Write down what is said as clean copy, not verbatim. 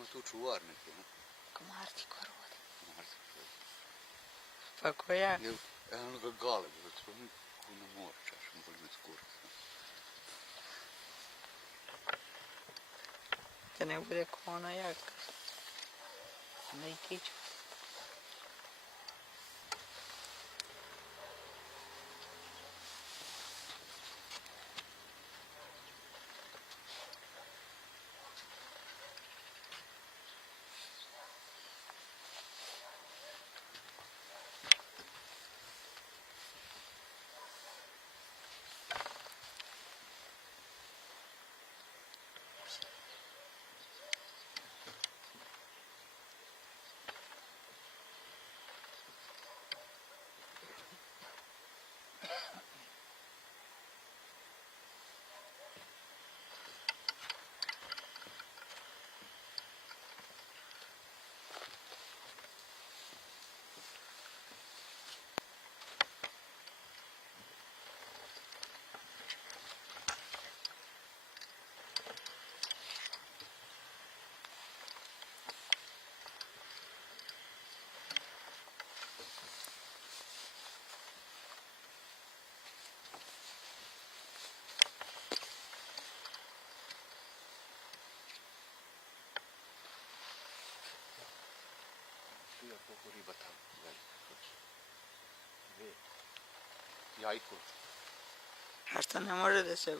Ima tu čuvar neki, no? Komarci korode. Komarci. Pa koja? Eno ga gale, da to niko ne mora čaš, mogu li me skurati. Da ne bude ko ona jaka. Da i kiću. Tu je koliko riba tamo, velika. Dve. Jajko. A što ne može da se...